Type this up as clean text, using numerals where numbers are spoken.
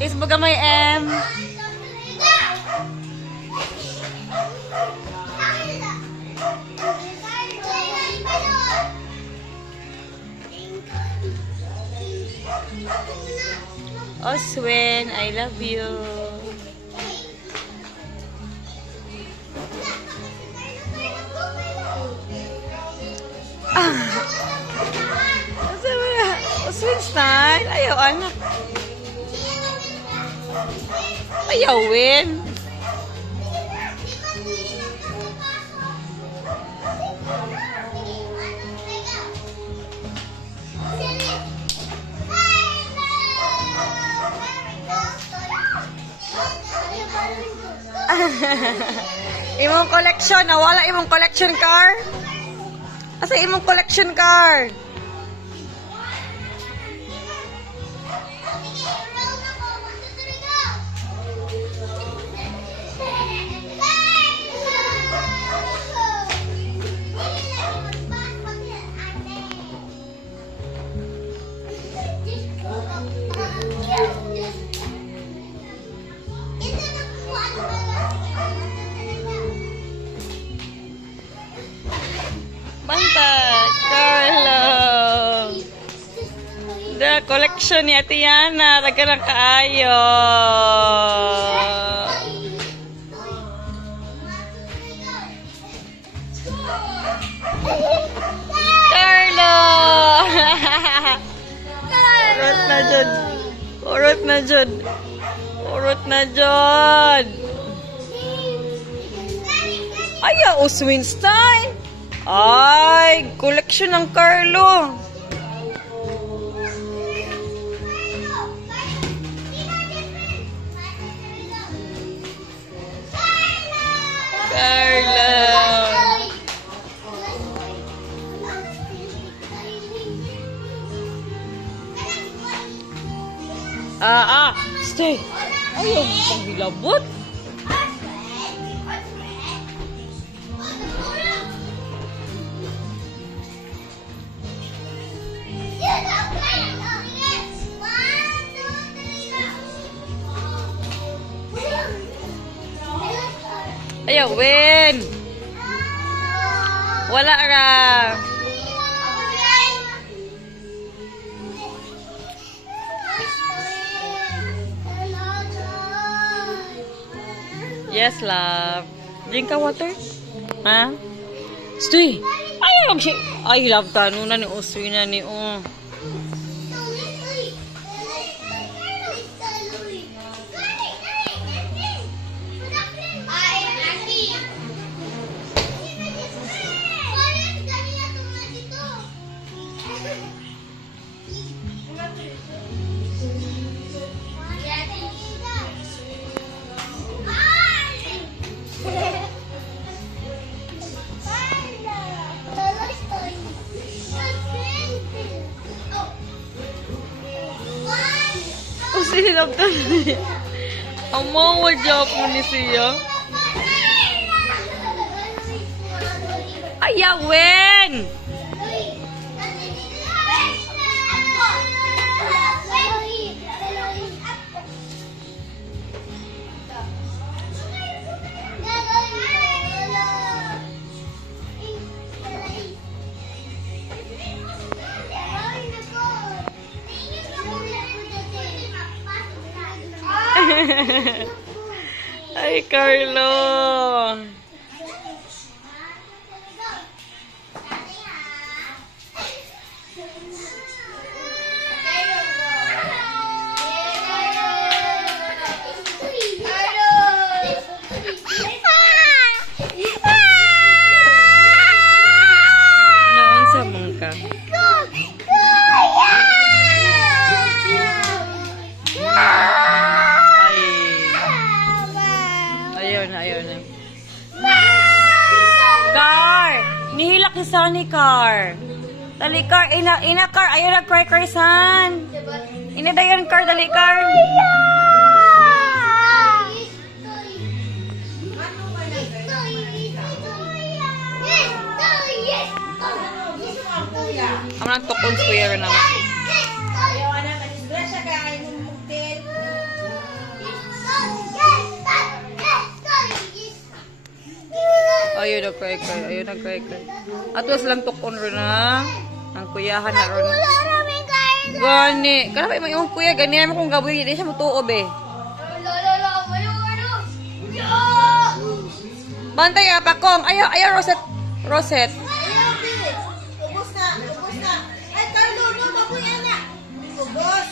Facebook may M. Oswin, I love you. Oswin style. Ayaw, anak. Ayaw, Win. Imong collection, nawala imong collection car? Asa imong collection car? Bantag, Carlo. The collection ni Ate Yana, taga ng kaayo. Carlo! Urot na dyan. Urot na dyan. Urot na dyan. Ayaw, Oswinstein. Ay, collection ng Carlo. Carlo. Stay. Ayaw mo pang hilabot. Ayaw, Win. Wala ra. Yes, love. Drink ka water? Ha? Stay. Ayaw siya. Ay, love ka. Nuna ni Oswin na ni Sinilap na niya. Ang mga job mo ni siya. Ayawin! Ay, Carlo. Naon sa mangka? Ayaw na. Car! Nihilak si Sunny, Car. Dali, Car. Ina, Car. Ayaw na cry, San. Ina, dayan, Car. Dali, Car. Ang mga tukon square naman. Ayun na cry. Atos lang tukon ron na. Ang kuyahan na ron. Gani. Kana ba yung kuya? Gani naman kung gaboy. Hindi siya mutuob eh. Bantay Pakong. Ayaw, Rosette. Ubus na. Ay, Carlo, no, baboy anak. Ubus.